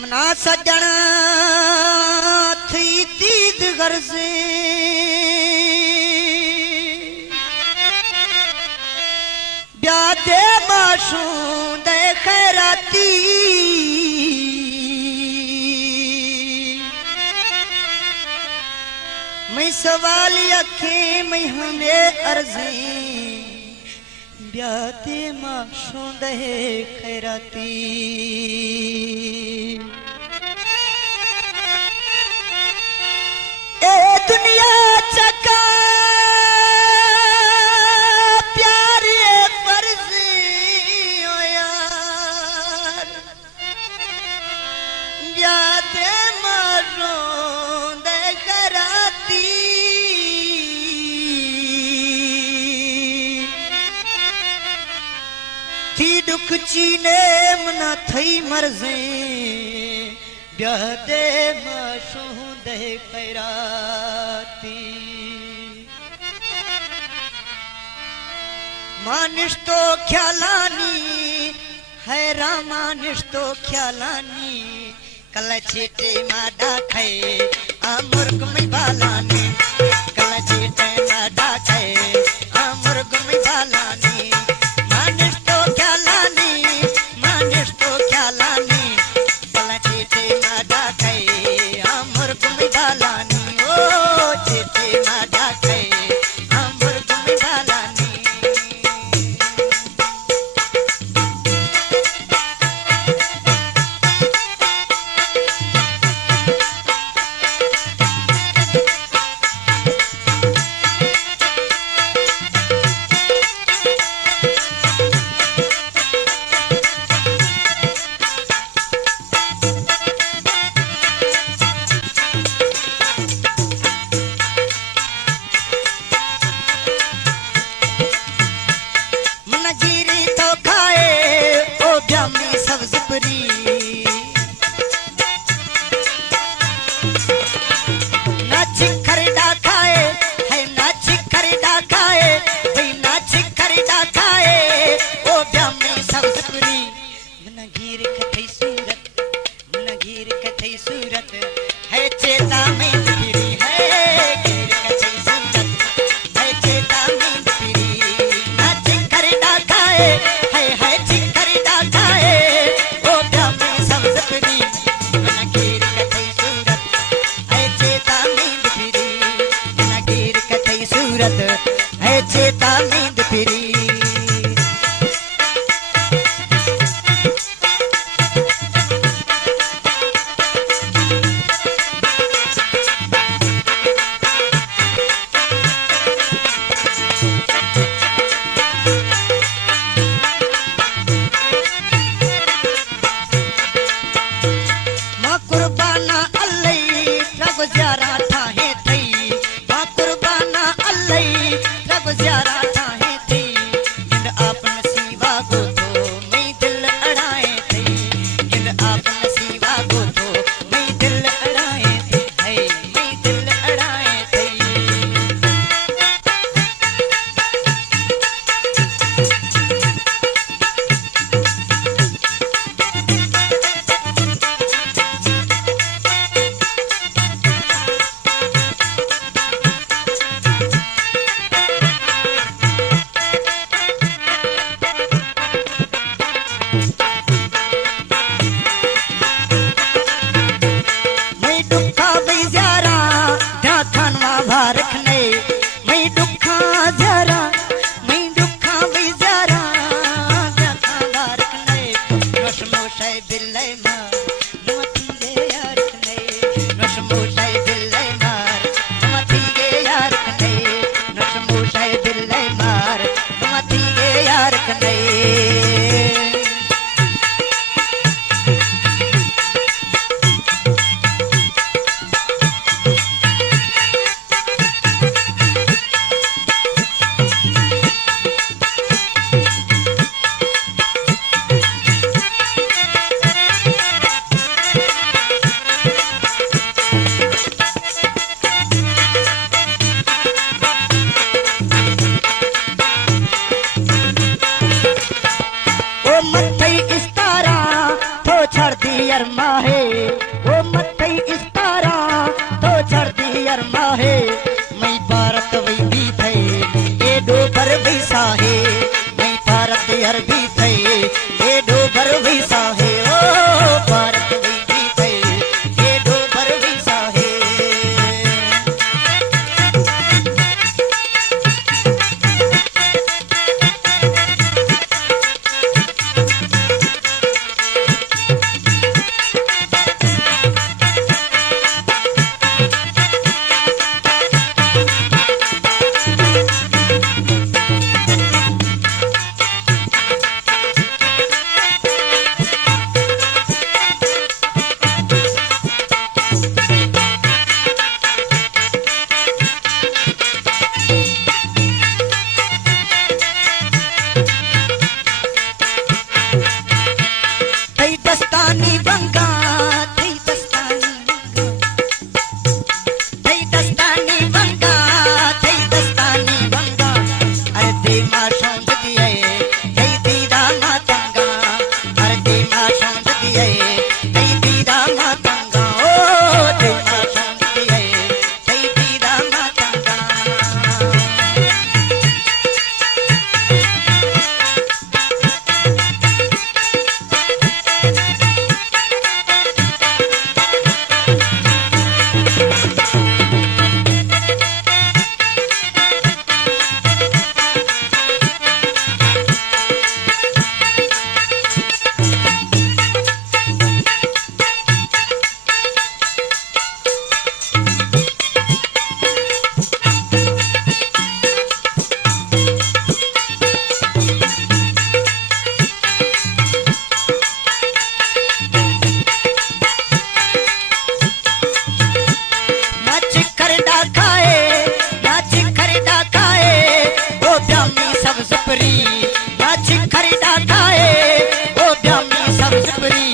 मना सजण थी दीद गर्जे ब्यादे माशूं दे खैराती मैं सवाल अखे मैं हमें अर्जी ब्यादे माशूं दे खैराती ए दुनिया चका प्यारे फर्जी ओ यार ब्यादे माशूं दे खैराती थी दुख चीने मना थई मर्जे ब्यादे माशूं दे खैराती मानिश्तो ख्यालानी है रामानिश्तो ख्यालानी कल चेटे मादा खाए अमुर्ग में बालानी कल चेटे मादा खाए अमुर्ग में बालानी मानिश्तो ख्यालानी कल चेटे मादा खाए अमुर्ग में बालानी ओ चेटे मादा खाए अमुर्ग में बालानी है चेता नींद फिरी मां कुर्बाना अल्लाह रब ज़ारा ठाहे थई मां कुर्बाना अल्लाह रब ज़ारा ठाहे थई जिन आपन सीवा गोथो मैं दिल अड़ाए थई जिन आपन सीवा गोथो मैं दिल अड़ाए थई है मैं दिल अड़ाए थई छड़ दी अरमा है जबरी